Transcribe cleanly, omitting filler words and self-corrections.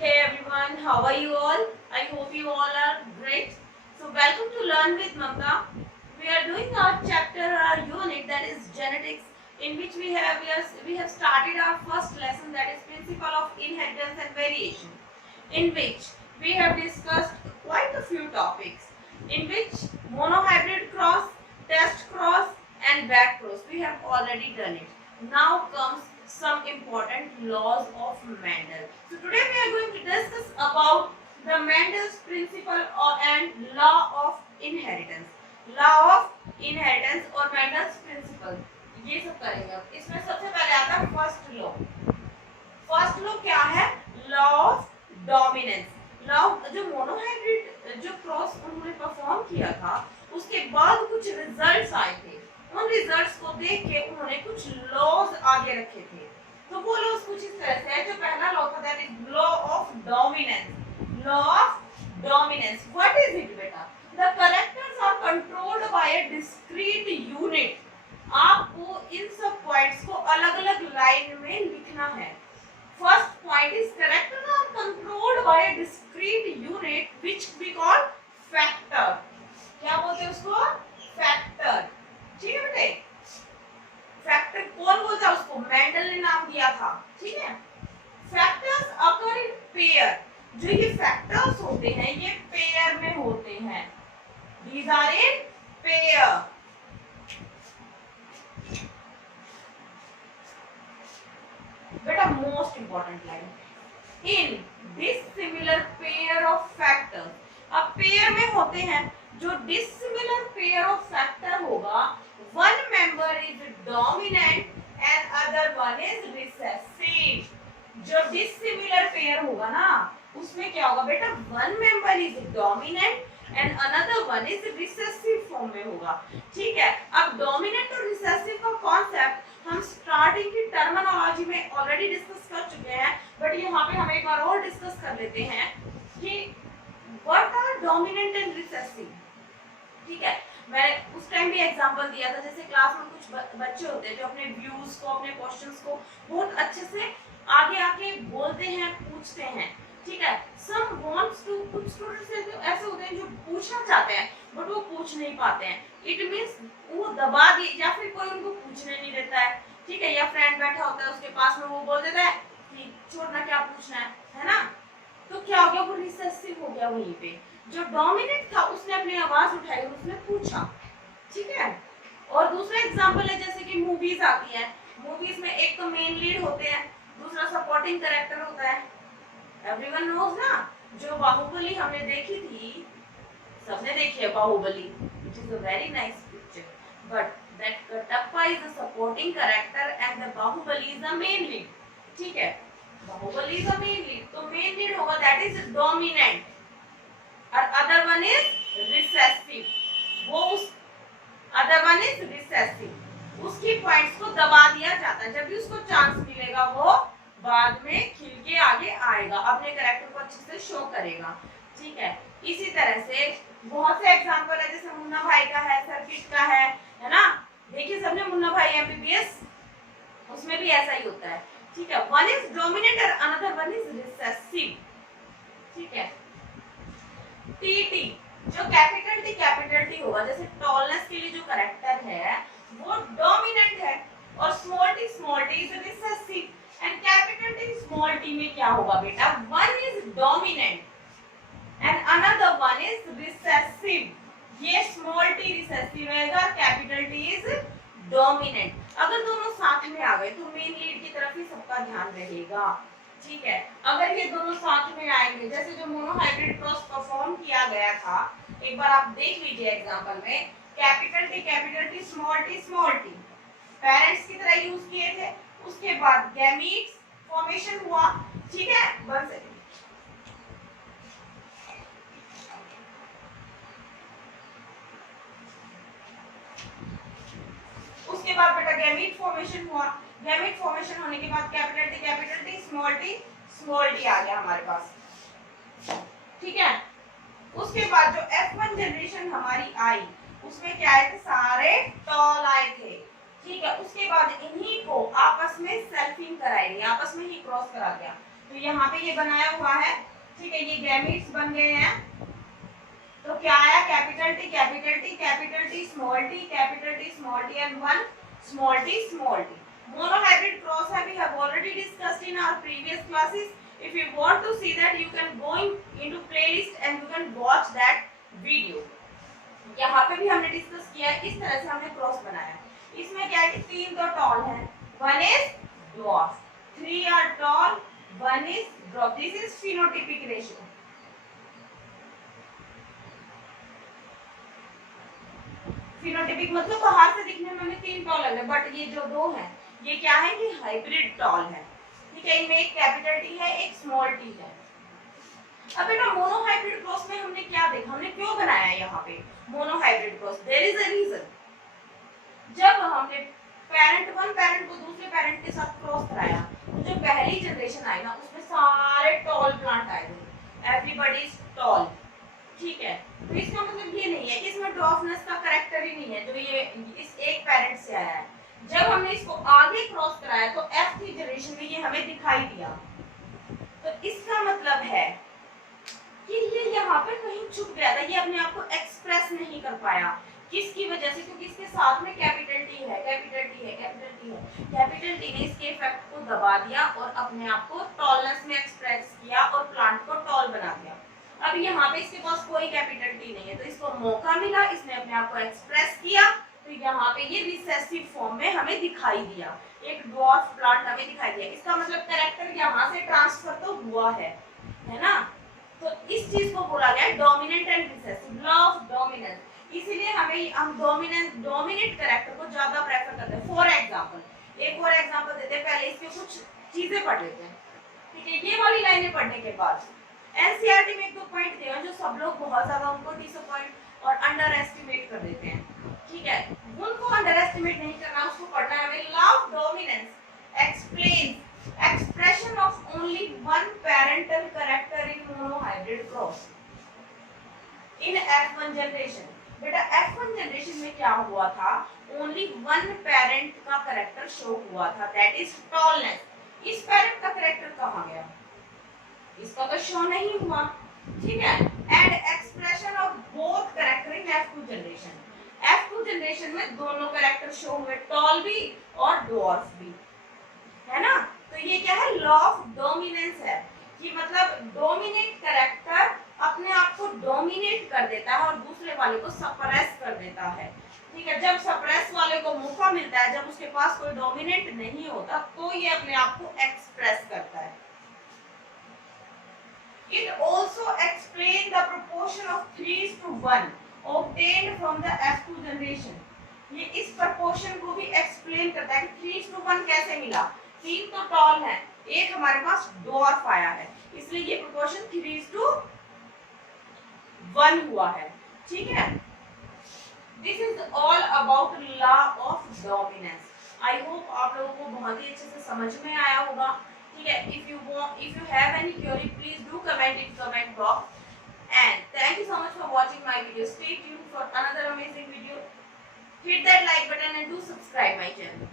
Hey everyone, how are you all? I hope you all are great. So welcome to Learn with Mamta. We are doing our chapter, our unit that is genetics, in which we have started our first lesson, that is principle of inheritance and variation, in which we have discussed quite a few topics, in which monohybrid cross, test cross and back cross we have already done it. Now comes some important laws of Mendel. So today we are going to discuss about the Mendel's principle and law of inheritance. Law of inheritance और Mendel's principle ये सब करेंगे अब. इसमें सबसे पहले आता है फर्स्ट लॉ. फर्स्ट लॉ क्या है? Law of dominance. लॉ जो मोनोहाइब्रिड जो क्रॉस उन्होंने परफॉर्म किया था, उसके बाद कुछ रिजल्ट्स आए थे. उन रिजल्ट्स को देख के उन्होंने कुछ लॉज आगे रखे थे. तो वो लॉज कुछ इस तरह से है. जो पहला लॉ था that is law of dominance. Law of dominance what is it बेटा? The characters are controlled by a discrete unit. आपको इन सब पॉइंट्स को अलग-अलग लाइन में लिखना है. First point is characters are controlled by a discrete unit which we call factor. क्या बोलते हैं उसको? Factor. ठीक है बेटे? Factor कौन बोलता है उसको? मेंडल ने नाम दिया था. ठीक है? Factors occur in pair. जो ये factors होते हैं ये pair में होते हैं. These are in pair. बेटा most important line in dissimilar pair of factors. अब पेयर में होते हैं जो डिसिमिलर पेयर ऑफ फैक्टर होगा, one member is dominant and other one is recessive. जो डिसिमिलर पेयर होगा ना उसमें क्या होगा बेटा? One member is dominant and another one is recessive form में होगा. ठीक है. अब डोमिनेंट और रिसेसिव का कॉन्सेप्ट हम स्टार्टिंग की टर्मिनोलॉजी में ऑलरेडी डिस्कस कर चुके हैं, बट यहाँ पे हम एक बार और डिस्कस कर लेते हैं कि what are dominant and recessive. ठीक है. मैंने उस टाइम भी एग्जांपल दिया था. जैसे क्लास में कुछ बच्चे होते हैं जो अपने व्यूज को, अपने क्वेश्चंस को बहुत अच्छे से आगे आके बोलते हैं, पूछते हैं. ठीक है. सम वांट्स टू, कुछ स्टूडेंट्स ऐसे होते हैं जो पूछना चाहते हैं बट वो पूछ नहीं पाते हैं. इट मींस वो दबा दिए या फिर कोई उनको पूछने नहीं देता है. ठीक है. या फ्रेंड बैठा होता है उसके पास में, वो बोल देता है कि छोड़ना, क्या पूछना है ना. तो क्या हो गया? वो रिसेसिव हो गया. वहीं पे जो डोमिनेंट था उसने अपनी आवाज उठाई और उसने पूछा. ठीक है. और दूसरा एग्जांपल है जैसे कि मूवीज आती है. मूवीज में एक तो मेन लीड होते हैं, दूसरा सपोर्टिंग कैरेक्टर होता है. एवरीवन नोज ना. जो बाहुबली हमने देखी थी, सबने देखी है Baahubali, which is a very nice picture, but that Katappa is a supporting character and the Bahubali is the main lead. ठीक है. Baahubali is the main lead, तो main lead होगा that is dominant और other one is recessive. वो उस other one is recessive. उसकी points को दबा दिया जाता है. जब भी उसको चांस मिलेगा वो बाद में खिल के आगे आएगा, अपने कैरेक्टर को अच्छे से शो करेगा. ठीक है. इसी तरह से बहुत से एग्जांपल है, जैसे मुन्ना भाई का है, सर्किट का है ना. देखिए सबने मुन्ना भाई एमबीबीएस, उसमें भी ऐसा ही होता है. ठीक है. वन इज डोमिनेंट और अनदर वन इज रिसेसिव. ठीक है. टीटी जो कैपिटल टी होगा, जैसे टॉलनेस के लिए जो कैरेक्टर है वो डोमिनेंट है और small T is recessive. And capital T small T में क्या होगा बेटा? One is dominant and another one is recessive. ये small t recessive रहेगा, capital T is dominant. अगर दोनों साथ में आ गए तो मेन लीड की तरफ ही सबका ध्यान रहेगा. ठीक है. अगर ये दोनों साथ में आएंगे, जैसे जो मोनोहाइब्रिड क्रॉस परफॉर्म किया गया था, एक बार आप देख लीजिए एग्जांपल में, capital T small T parents की तरह यूज किए थे. उसके बाद गैमीट्स फॉर्मेशन हुआ. ठीक है. One second. उसके बाद बेटा गैमीट फॉर्मेशन हुआ. गैमीट फॉर्मेशन होने के बाद कैपिटल टी स्मॉल टी आ गया हमारे पास. ठीक है. उसके बाद जो F1 जनरेशन हमारी आई उसमें क्या आए थे? सारे टॉल आए थे. ठीक है. उसके बाद इन्हीं को आपस में सेल्फिंग कराएंगे, आपस में ही क्रॉस करा दिया. तो यहाँ पे ये बनाया हुआ है, ठीक है, ये गैमीट्स बन गए हैं। तो क्या आया, capital T capital T capital T small T capital T small T and one small T small T. Monohybrid cross we have already discussed in our previous classes. If you want to see that, you can go into playlist and you can watch that video. यहाँ पे भी हमने discuss किया है, इस तरह से हमने क्रॉस बनाया। इसमें क्या है कि 3 तो टॉल है, 1 is dwarf, 3 are tall, 1 is dwarf. This is phenotypic ratio. Phenotypic मतलब बाहर से दिखने में हमें 3 टॉल लग रहे हैं, बट ये जो 2 है ये क्या है कि हाइब्रिड टॉल है, ठीक है। इनमें एक कैपिटल टी है, एक स्मॉल टी है। अब बेटा मोनोहाइब्रिड क्रॉस में हमने क्या देखा, हमने क्यों बनाया है यहाँ पे monohybrid cross? There is a reason. जब हमने पेरेंट वन पेरेंट को दूसरे पेरेंट के साथ क्रॉस कराया, तो जो पहली जनरेशन आई ना उसमें सारे टॉल प्लांट आए थे, एवरीबॉडी इज टॉल, ठीक है। तो इसका मतलब ये नहीं है कि इसमें ड्वार्फनेस का कैरेक्टर ही नहीं है जो ये इस एक पेरेंट से आया है। जब हमने इसको आगे क्रॉस कराया तो F3 जनरेशन में ये हमें दिखाई दिया। तो इसका मतलब है कि ये यहाँ पे कहीं छुप गया था, ये अपने आप को एक्सप्रेस नहीं कर पाया। किसकी वजह से? क्योंकि इसके साथ में कैपिटल टी है, कैपिटल टी है, कैपिटल टी है। कैपिटल टी ने इसके इफेक्ट को दबा दिया और अपने आप को टॉलनेस में एक्सप्रेस किया और प्लांट को टॉल बना दिया। अब यहाँ पे इसके पास कोई कैपिटल टी नहीं है, तो इसको मौका मिला, इसने अपने आप को एक्सप्रेस किया, तो यहाँ पे ये रिसेसिव फॉर्म में हमें दिखाई दिया, एक ड्वार्फ प्लांट हमें दिखाई दिया। इसका मतलब कैरेक्टर यहाँ से ट्रांसफर तो हुआ है ना। तो इस चीज को बोला गया dominant and recessive, law of dominance. इसीलिए हम डोमिनेंट कैरेक्टर को ज्यादा प्रेफर करते हैं। फॉर एग्जांपल, एक और एग्जांपल देते हैं, पहले इसके कुछ चीजें पढ़ लेते हैं, ठीक है। ये वाली लाइनें पढ़ने के बाद एनसीईआरटी में एक दो पॉइंट दिए हैं जो सब लोग बहुत ज्यादा उनको डिसअपॉइंट और अंडर एस्टिमेट कर देते हैं, ठीक है। उनको अंडर एस्टिमेट नहीं करना, उसको पढ़ना है हमें। Law of dominance explains expression of only one parental character in monohybrid cross in F1 generation। बेटा F1 जनरेशन में क्या हुआ था, ओनली वन पेरेंट का कैरेक्टर शो हुआ था, दैट इज टॉलनेस। इस पेरेंट का कैरेक्टर कहाँ गया? इसका तो शो नहीं हुआ, ठीक है। And expression of both character in F2 generation. F2 generation में दोनों कैरेक्टर शो हुए, टॉल भी और ड्वार्फ भी, है ना। तो ये क्या है, लॉ ऑफ डोमिनेंस है, कि मतलब डोमिनेट कैरेक्टर अपने आप को डोमिनेट कर देता है और दूसरे वाले को सप्रेस कर देता है, ठीक है। जब सप्रेस वाले को मौका मिलता है, जब उसके पास कोई डोमिनेट नहीं होता, तो ये अपने आप को एक्सप्रेस करता है। It also explains the proportion of 3:1 obtained from the F2 generation। ये इस proportion को भी explain करता है कि 3:1 कैसे मिला। 3 तो टॉल है, एक हमारे पास ड्वार्फ आया है, इसलिए ये proportion 3:1 हुआ है, ठीक है। This is all about law of dominance। I hope आप लोगों को बहुत ही अच्छे से समझ में आया होगा, ठीक है। If you have any query, please do comment in comment box, and thank you so much for watching my video. Stay tuned for another amazing video. Hit that like button and do subscribe my channel.